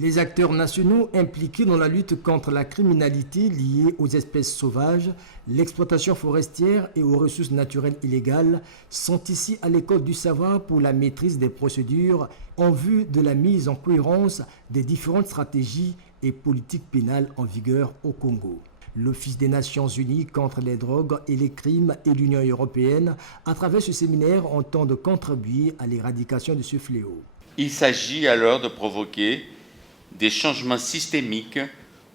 Les acteurs nationaux impliqués dans la lutte contre la criminalité liée aux espèces sauvages, l'exploitation forestière et aux ressources naturelles illégales sont ici à l'école du savoir pour la maîtrise des procédures en vue de la mise en cohérence des différentes stratégies et politiques pénales en vigueur au Congo. L'Office des Nations Unies contre les drogues et les crimes et l'Union européenne, à travers ce séminaire, entendent contribuer à l'éradication de ce fléau. Il s'agit alors de provoquer des changements systémiques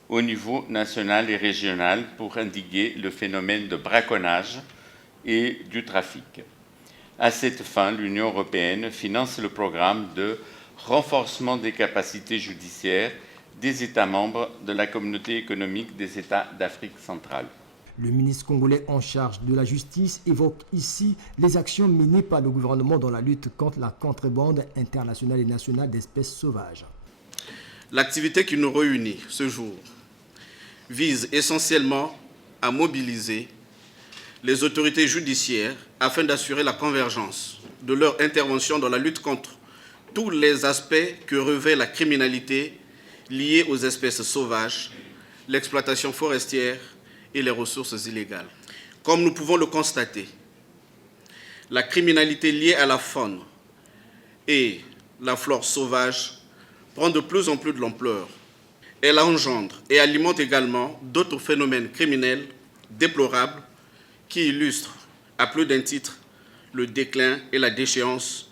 au niveau national et régional pour endiguer le phénomène de braconnage et du trafic. À cette fin, l'Union européenne finance le programme de renforcement des capacités judiciaires des États membres de la Communauté économique des États d'Afrique centrale. Le ministre congolais en charge de la justice évoque ici les actions menées par le gouvernement dans la lutte contre la contrebande internationale et nationale d'espèces sauvages. L'activité qui nous réunit ce jour vise essentiellement à mobiliser les autorités judiciaires afin d'assurer la convergence de leur intervention dans la lutte contre tous les aspects que revêt la criminalité liée aux espèces sauvages, l'exploitation forestière et les ressources illégales. Comme nous pouvons le constater, la criminalité liée à la faune et la flore sauvage prend de plus en plus de l'ampleur. Elle engendre et alimente également d'autres phénomènes criminels déplorables qui illustrent à plus d'un titre le déclin et la déchéance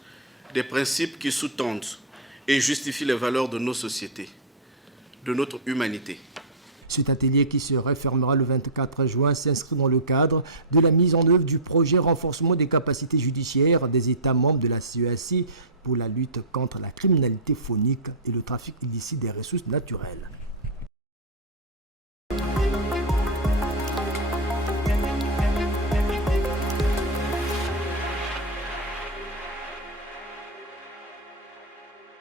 des principes qui sous-tendent et justifient les valeurs de nos sociétés, de notre humanité. Cet atelier qui se refermera le 24 juin s'inscrit dans le cadre de la mise en œuvre du projet renforcement des capacités judiciaires des États membres de la CEAC pour la lutte contre la criminalité faunique et le trafic illicite des ressources naturelles.